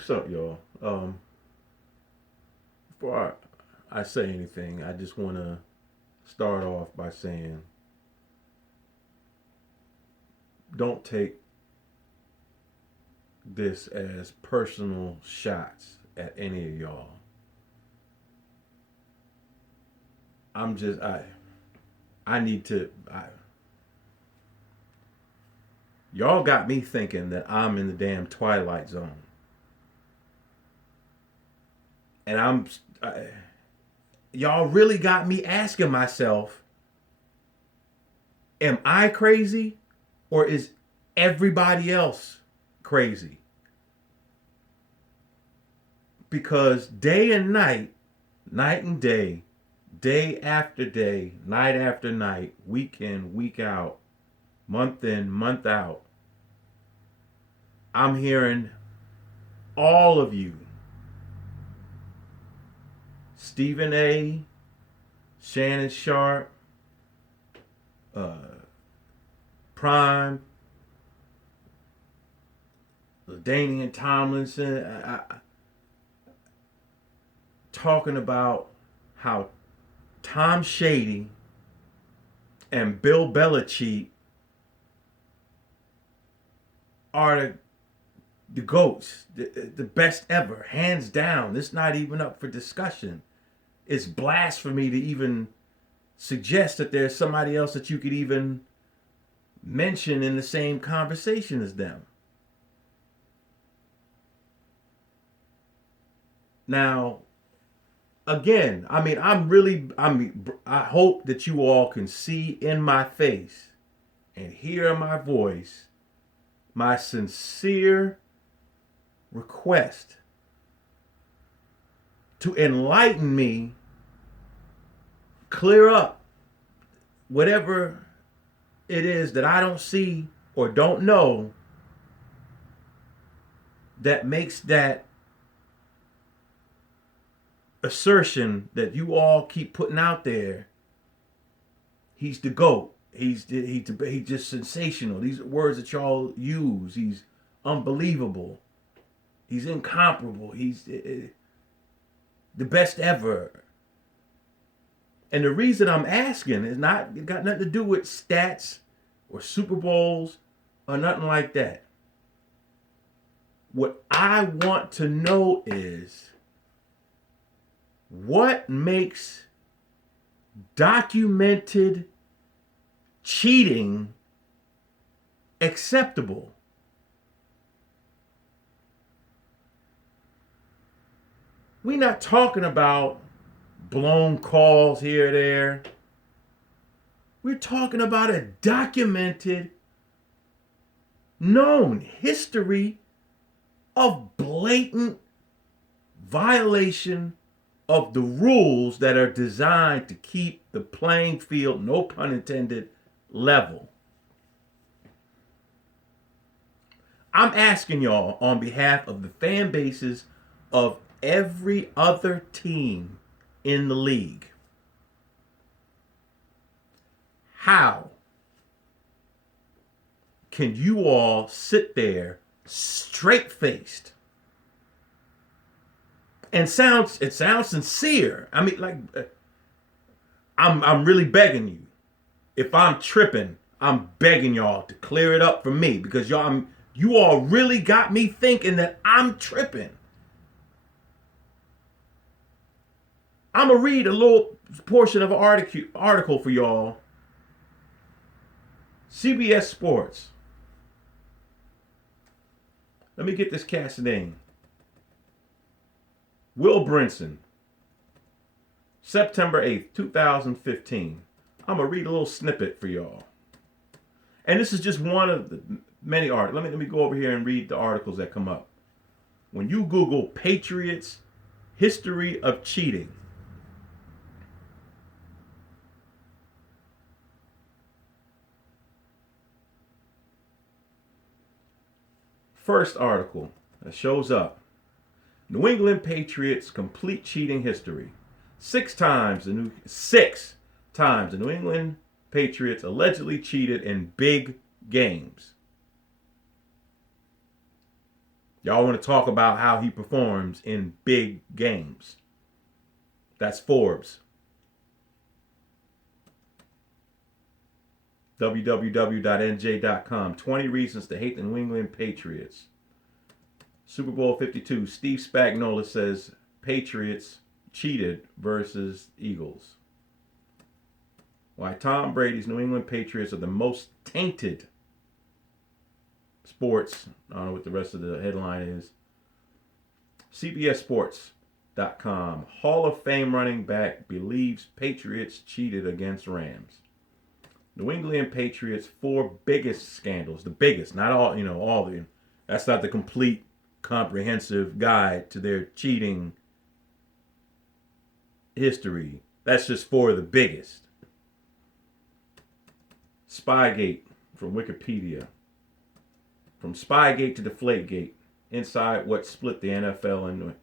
What's up, y'all? Before I say anything, I just want to start off by saying don't take this as personal shots at any of y'all. I'm just I need to y'all got me thinking that I'm in the damn twilight zone, and y'all really got me asking myself, am I crazy, or is everybody else crazy? Because day and night, night and day after day, night after night, week in, week out, month in, month out, I'm hearing all of you, Stephen A., Shannon Sharp, uh, Prime, LaDainian Tomlinson, talking about how Tom Shady and Bill Belichick are the GOATs, the best ever, hands down. It's not even up for discussion. It's blasphemy to even suggest that there's somebody else that you could even mention in the same conversation as them. Now, again, I hope that you all can see in my face and hear my voice my sincere request to enlighten me, clear up whatever it is that I don't see or don't know that makes that assertion that you all keep putting out there. He's the GOAT. He's just sensational. These are words that y'all use. He's unbelievable. He's incomparable. He's the best ever. And the reason I'm asking is not it got nothing to do with stats or Super Bowls or nothing like that. What I want to know is what makes documented cheating acceptable. We're not talking about blown calls here or there. We're talking about a documented, known history of blatant violation of the rules that are designed to keep the playing field, no pun intended, level. I'm asking y'all on behalf of the fan bases of every other team in the league. How can you all sit there straight-faced and it sounds sincere? I mean, like, I'm really begging you. If I'm tripping, I'm begging y'all to clear it up for me, because you all really got me thinking that I'm tripping. I'm gonna read a little portion of an article for y'all. CBS Sports. Let me get this cat's name. Will Brinson, September 8th, 2015. I'm going to read a little snippet for y'all. And this is just one of the many articles. Let me go over here and read the articles that come up. When you Google Patriots history of cheating, first article that shows up: New England Patriots complete cheating history. Six times the New England Patriots allegedly cheated in big games. Y'all want to talk about how he performs in big games. That's Forbes. www.nj.com. 20 reasons to hate the New England Patriots. Super Bowl 52. Steve Spagnuolo says Patriots cheated versus Eagles. Why Tom Brady's New England Patriots are the most tainted sports. I don't know what the rest of the headline is. CBSSports.com. Hall of Fame running back believes Patriots cheated against Rams. New England Patriots 4 biggest scandals. The biggest, not all, all the. That's not the complete comprehensive guide to their cheating history. That's just 4 of the biggest. Spygate from Wikipedia. From Spygate to Deflategate. Inside what split the NFL and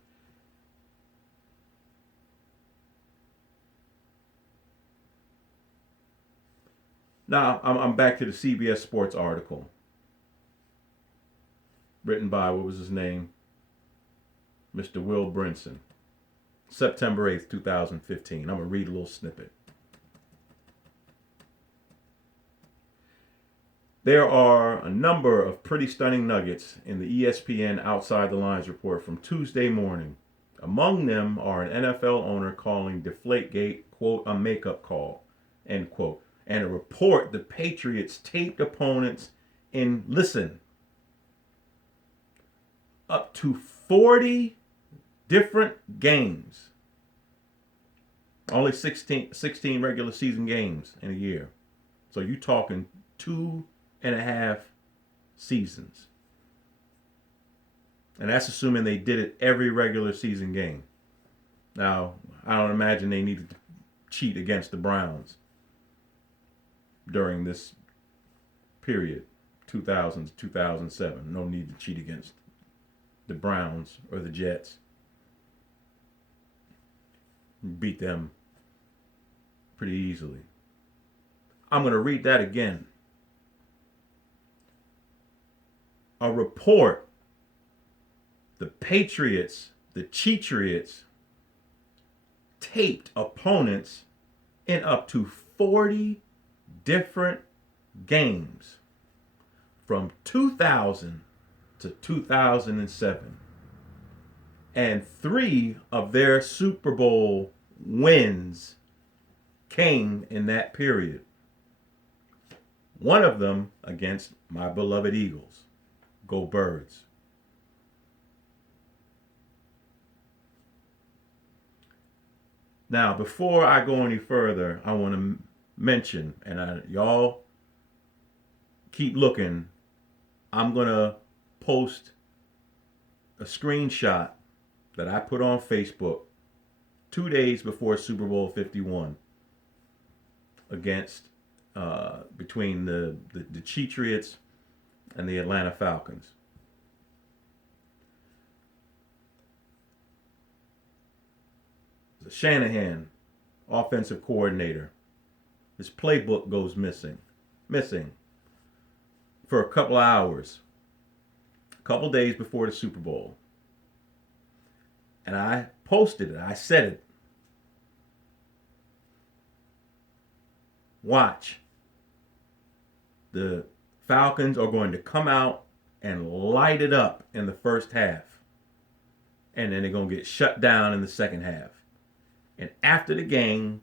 now I'm back to the CBS Sports article written by, what was his name? Mr. Will Brinson. September 8th, 2015. I'm going to read a little snippet. There are a number of pretty stunning nuggets in the ESPN Outside the Lines report from Tuesday morning. Among them are an NFL owner calling Deflategate, quote, a makeup call, end quote, and a report the Patriots taped opponents in, listen, up to 40 different games. Only 16 regular season games in a year. So you talking 2.5 seasons. And that's assuming they did it every regular season game. Now, I don't imagine they needed to cheat against the Browns during this period, 2000 to 2007. No need to cheat against the Browns or the Jets. Beat them pretty easily. I'm going to read that again. A report, the Patriots, the Cheatriots, taped opponents in up to 40 different games from 2000 to 2007. And 3 of their Super Bowl wins came in that period. One of them against my beloved Eagles. Go Birds. Now, before I go any further, I want to mention, and y'all keep looking, I'm going to post a screenshot that I put on Facebook 2 days before Super Bowl 51 against, between the Cheatriots and the Atlanta Falcons. The Shanahan, offensive coordinator, his playbook goes missing for a couple of hours, a couple days before the Super Bowl. And I posted it. I said it. Watch. The Falcons are going to come out and light it up in the first half. And then they're going to get shut down in the second half. And after the game,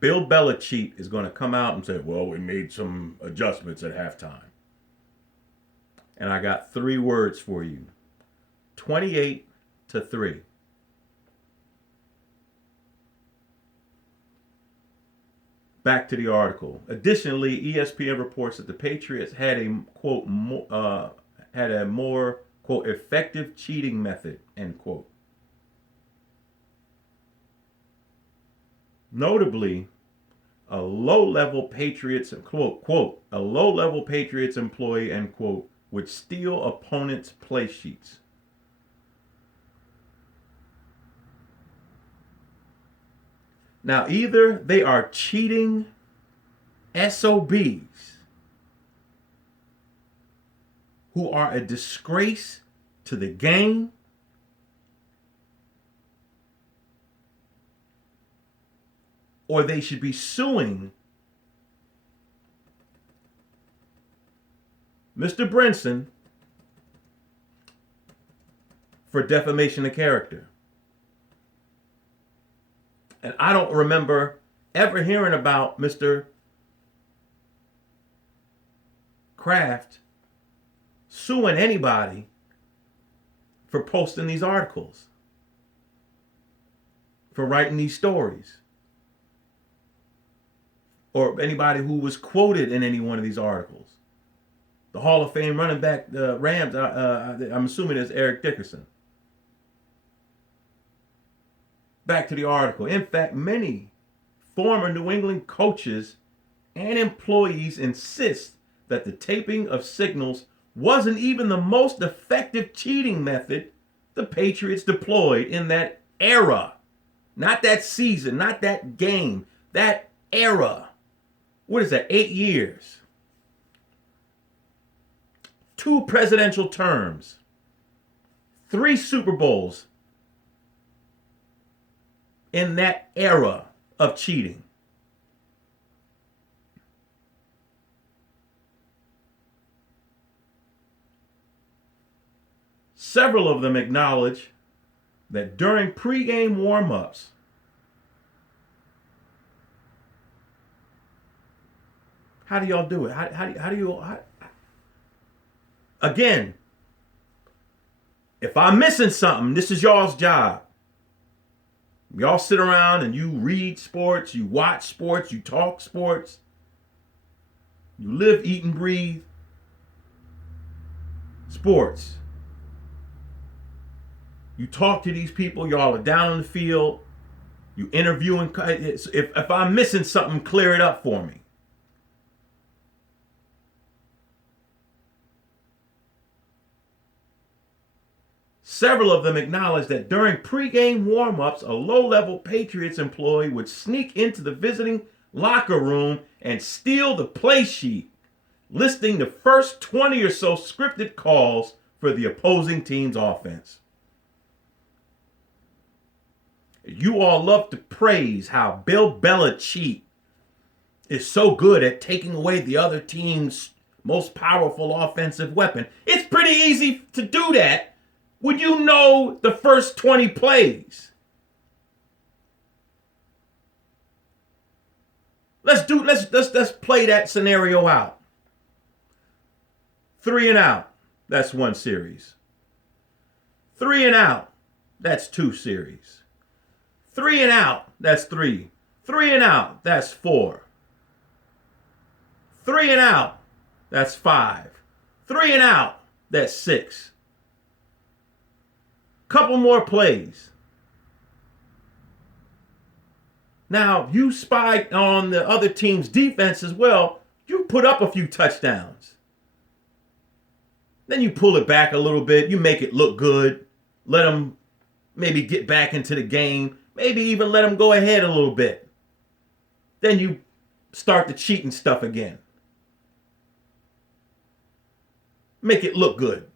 Bill Belichick is going to come out and say, well, we made some adjustments at halftime. And I got 3 words for you. 28-3. Back to the article. Additionally, ESPN reports that the Patriots had a quote had a more quote effective cheating method, end quote. Notably, a low-level Patriots quote a low-level Patriots employee, end quote, would steal opponents' play sheets. Now, either they are cheating SOBs who are a disgrace to the game, or they should be suing Mr. Brinson for defamation of character. And I don't remember ever hearing about Mr. Kraft suing anybody for posting these articles, for writing these stories, or anybody who was quoted in any one of these articles. The Hall of Fame running back, the Rams, I'm assuming it's Eric Dickerson. Back to the article. In fact, many former New England coaches and employees insist that the taping of signals wasn't even the most effective cheating method the Patriots deployed in that era. Not that season, not that game, that era. What is that, 8 years? 2 presidential terms, 3 Super Bowls in that era of cheating. Several of them acknowledge that during pregame warm-ups, how do y'all do it? How do you... Again, if I'm missing something, this is y'all's job. Y'all sit around and you read sports, you watch sports, you talk sports. You live, eat, and breathe sports. You talk to these people, y'all are down in the field. You interviewing. If I'm missing something, clear it up for me. Several of them acknowledged that during pregame warm-ups, a low-level Patriots employee would sneak into the visiting locker room and steal the play sheet, listing the first 20 or so scripted calls for the opposing team's offense. You all love to praise how Bill Belichick is so good at taking away the other team's most powerful offensive weapon. It's pretty easy to do that when you know the first 20 plays. Let's play that scenario out. 3 and out, that's 1 series. 3 and out, that's 2 series. 3 and out, that's 3. 3 and out, that's 4. 3 and out, that's 5. 3 and out, that's 6. Couple more plays. Now, you spy on the other team's defense as well. You put up a few touchdowns. Then you pull it back a little bit. You make it look good. Let them maybe get back into the game. Maybe even let them go ahead a little bit. Then you start the cheating stuff again. Make it look good.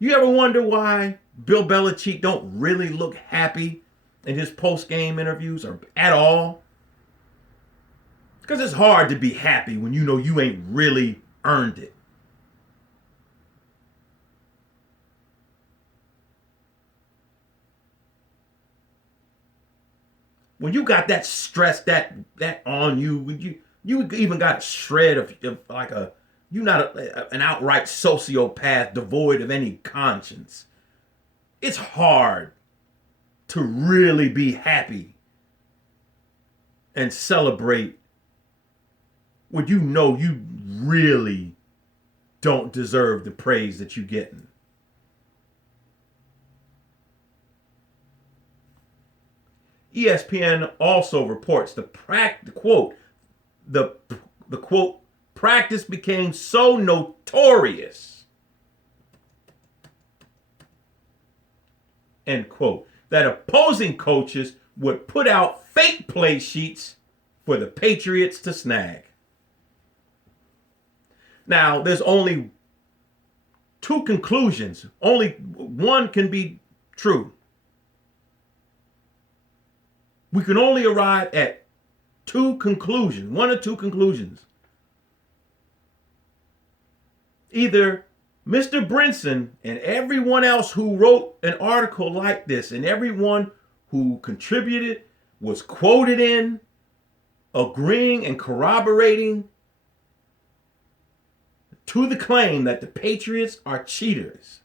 You ever wonder why Bill Belichick don't really look happy in his post-game interviews or at all? Because it's hard to be happy when you know you ain't really earned it. When you got that stress that on you, you even got a shred of like a, you're not an outright sociopath devoid of any conscience. It's hard to really be happy and celebrate when you know you really don't deserve the praise that you're getting. ESPN also reports the quote, practice became so notorious, end quote, that opposing coaches would put out fake play sheets for the Patriots to snag. Now, there's only two conclusions. Only one can be true. We can only arrive at two conclusions, one or two conclusions. Either Mr. Brinson and everyone else who wrote an article like this and everyone who contributed was quoted in, agreeing and corroborating to the claim that the Patriots are cheaters.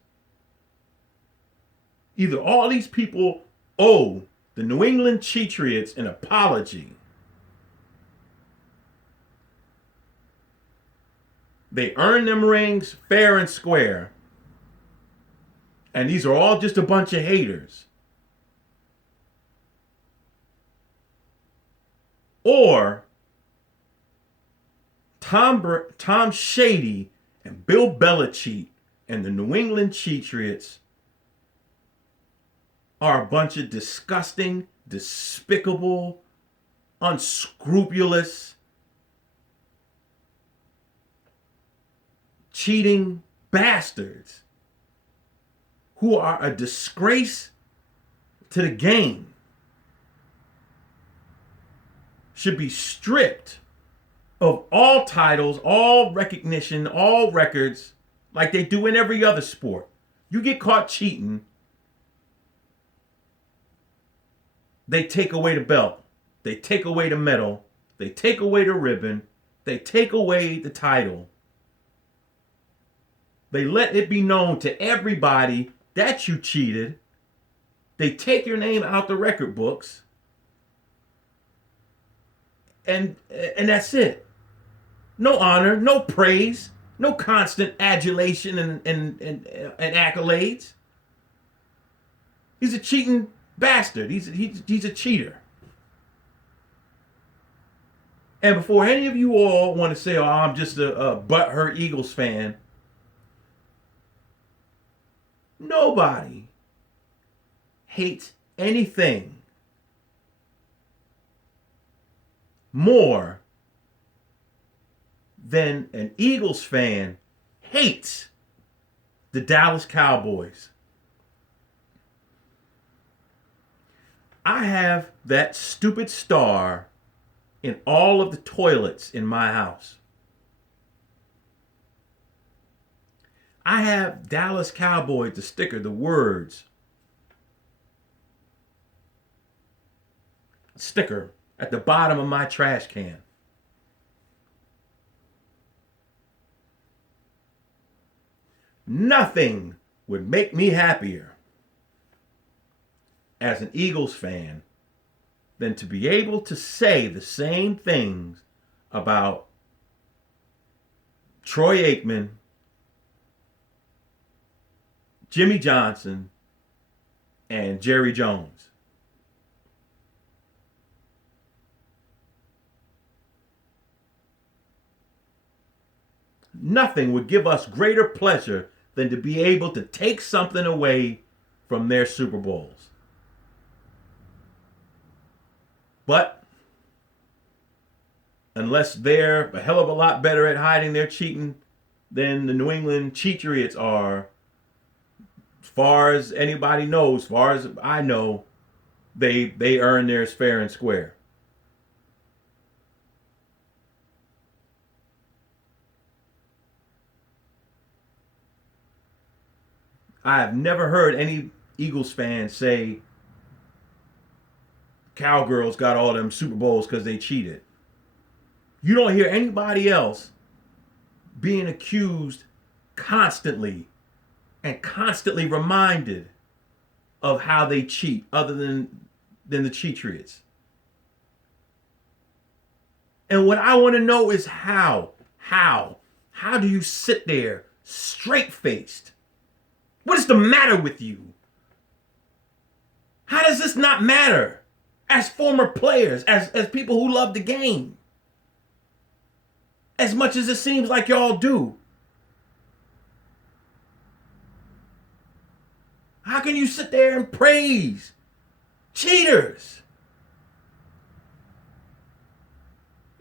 Either all these people owe the New England Patriots an apology. They earned them rings fair and square. And these are all just a bunch of haters. Or Tom Shady and Bill Belichick and the New England Patriots are a bunch of disgusting, despicable, unscrupulous, cheating bastards who are a disgrace to the game. Should be stripped of all titles, all recognition, all records, like they do in every other sport. You get caught cheating, they take away the belt, they take away the medal, they take away the ribbon, they take away the title. They let it be known to everybody that you cheated. They take your name out the record books. And that's it. No honor, no praise, no constant adulation and accolades. He's a cheating bastard. He's a cheater. And before any of you all want to say, "Oh, I'm just a butthurt Eagles fan," nobody hates anything more than an Eagles fan hates the Dallas Cowboys. I have that stupid star in all of the toilets in my house. I have Dallas Cowboys, the sticker, the words, sticker at the bottom of my trash can. Nothing would make me happier as an Eagles fan than to be able to say the same things about Troy Aikman, Jimmy Johnson, and Jerry Jones. Nothing would give us greater pleasure than to be able to take something away from their Super Bowls. But unless they're a hell of a lot better at hiding their cheating than the New England Patriots are, as far as anybody knows, as far as I know, they earn theirs fair and square. I have never heard any Eagles fan say Cowgirls got all them Super Bowls because they cheated. You don't hear anybody else being accused constantly and constantly reminded of how they cheat other than the Patriots. And what I want to know is how do you sit there straight-faced? What is the matter with you? How does this not matter? As former players, as people who love the game. As much as it seems like y'all do. How can you sit there and praise cheaters?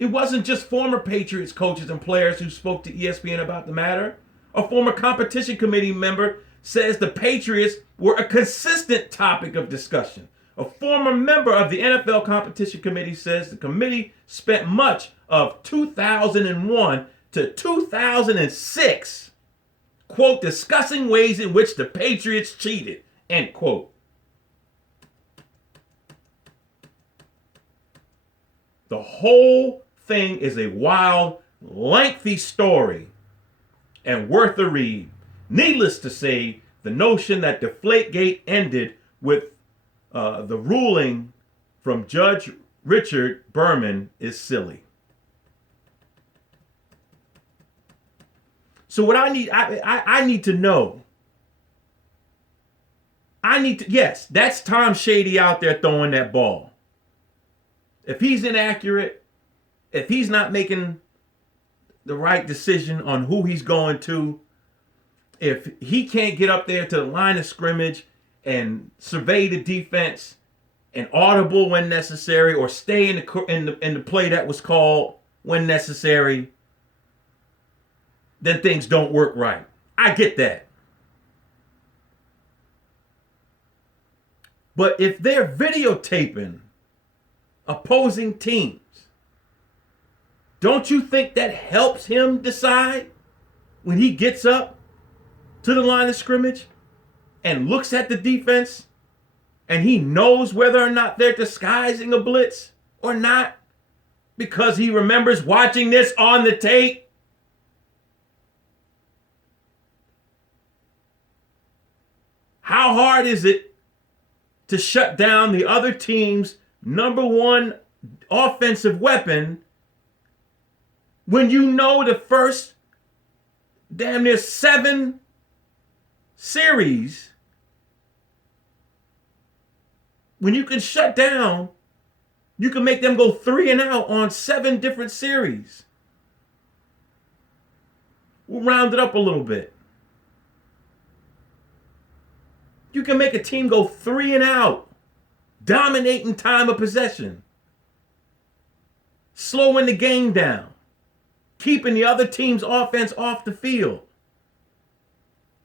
It wasn't just former Patriots coaches and players who spoke to ESPN about the matter. A former competition committee member says the Patriots were a consistent topic of discussion. A former member of the NFL competition committee says the committee spent much of 2001 to 2006, quote, discussing ways in which the Patriots cheated, end quote. The whole thing is a wild, lengthy story and worth a read. Needless to say, the notion that Deflategate ended with the ruling from Judge Richard Berman is silly. So what I need to know. Yes, that's Tom Shady out there throwing that ball. If he's inaccurate, if he's not making the right decision on who he's going to, if he can't get up there to the line of scrimmage and survey the defense and audible when necessary, or stay in the play that was called when necessary, then things don't work right. I get that. But if they're videotaping opposing teams, don't you think that helps him decide when he gets up to the line of scrimmage and looks at the defense and he knows whether or not they're disguising a blitz or not because he remembers watching this on the tape? How hard is it to shut down the other team's number one offensive weapon when you know the first damn near 7 series, when you can shut down, you can make them go 3 and out on 7 different series? We'll round it up a little bit. You can make a team go 3 and out, dominating time of possession, slowing the game down, keeping the other team's offense off the field.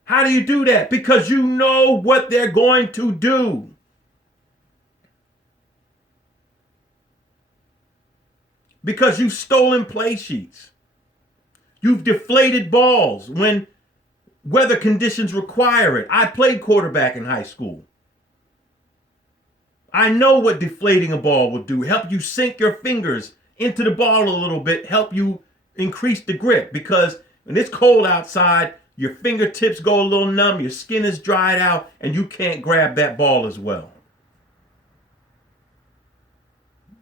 How do you do that? Because you know what they're going to do. Because you've stolen play sheets. You've deflated balls when weather conditions require it. I played quarterback in high school. I know what deflating a ball will do. Help you sink your fingers into the ball a little bit. Help you increase the grip. Because when it's cold outside, your fingertips go a little numb, your skin is dried out, and you can't grab that ball as well.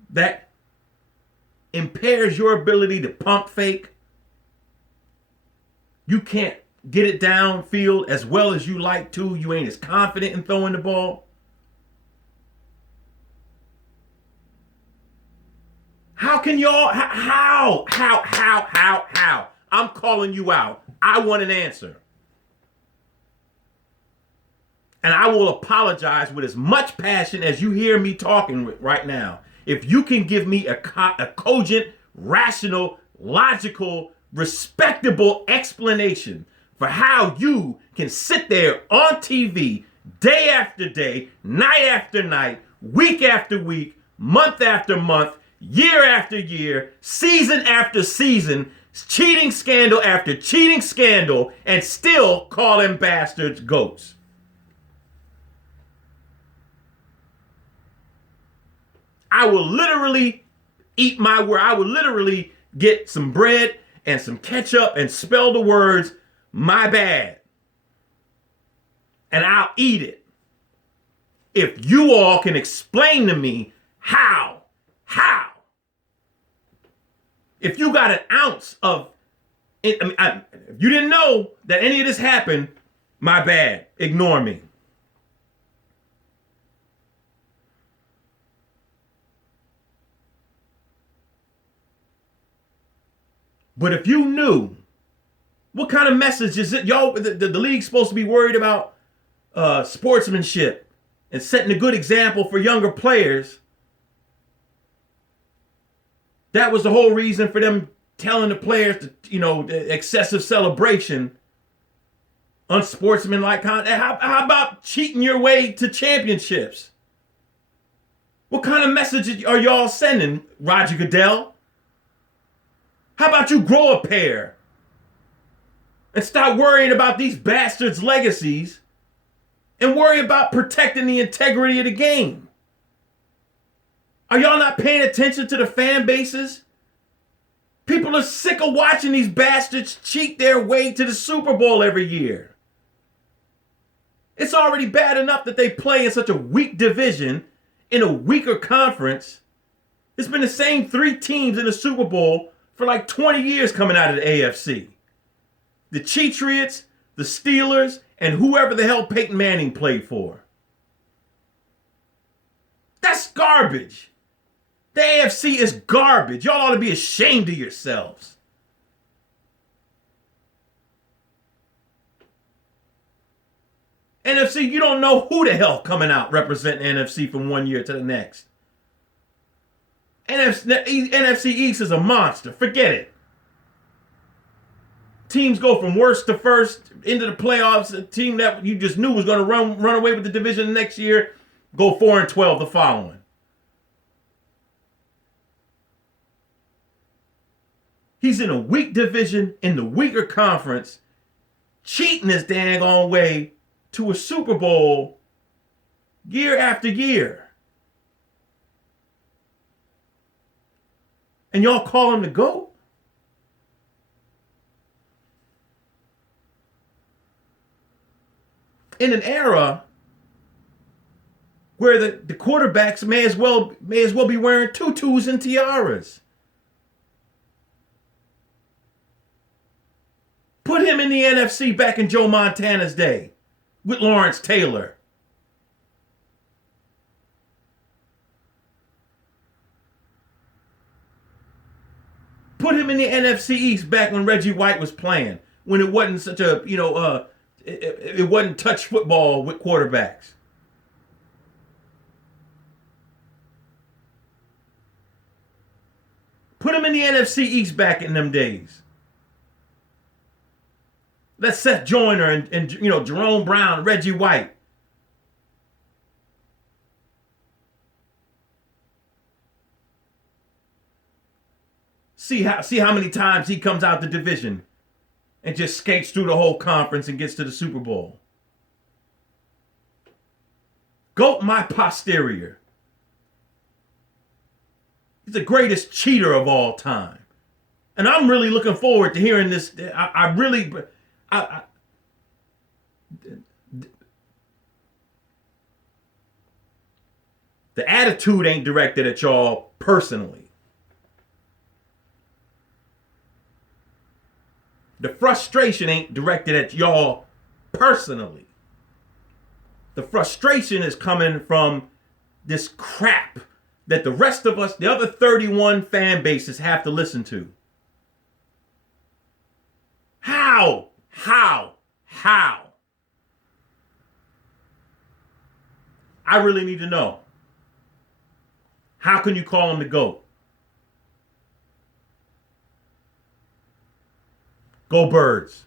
That impairs your ability to pump fake. You can't get it downfield as well as you like to. You ain't as confident in throwing the ball. How can y'all, how? I'm calling you out. I want an answer. And I will apologize with as much passion as you hear me talking right now. If you can give me a cogent, rational, logical, respectable explanation for how you can sit there on TV day after day, night after night, week after week, month after month, year after year, season after season, cheating scandal after cheating scandal, and still call them bastards goats. I will literally eat my word. I will literally get some bread and some ketchup and spell the words, my bad. And I'll eat it. If you all can explain to me how. If you got an ounce of, if you didn't know that any of this happened, my bad. Ignore me. But if you knew, what kind of message is it? Y'all, the league's supposed to be worried about sportsmanship and setting a good example for younger players. That was the whole reason for them telling the players to, the excessive celebration, unsportsmanlike conduct. How about cheating your way to championships? What kind of message are y'all sending, Roger Goodell? How about you grow a pair and stop worrying about these bastards' legacies and worry about protecting the integrity of the game? Are y'all not paying attention to the fan bases? People are sick of watching these bastards cheat their way to the Super Bowl every year. It's already bad enough that they play in such a weak division, in a weaker conference. It's been the same 3 teams in the Super Bowl for like 20 years coming out of the AFC. The Patriots, the Steelers, and whoever the hell Peyton Manning played for. That's garbage. The AFC is garbage. Y'all ought to be ashamed of yourselves. NFC, you don't know who the hell coming out representing NFC from one year to the next. NFC East is a monster. Forget it. Teams go from worst to first into the playoffs. A team that you just knew was going to run away with the division the next year, go 4-12 the following. He's in a weak division, in the weaker conference, cheating his dang on way to a Super Bowl year after year. And y'all call him the GOAT? In an era where the quarterbacks may as well be wearing tutus and tiaras. Put him in the NFC back in Joe Montana's day with Lawrence Taylor. Put him in the NFC East back when Reggie White was playing, when it wasn't such a, it wasn't touch football with quarterbacks. Put him in the NFC East back in them days. Let Seth Joyner and Jerome Brown, Reggie White. See how many times he comes out the division and just skates through the whole conference and gets to the Super Bowl. GOAT my posterior. He's the greatest cheater of all time. And I'm really looking forward to hearing this. The attitude ain't directed at y'all personally. The frustration ain't directed at y'all personally. The frustration is coming from this crap that the rest of us, the other 31 fan bases, have to listen to. How? I really need to know. How can you call him the GOAT? Go Birds.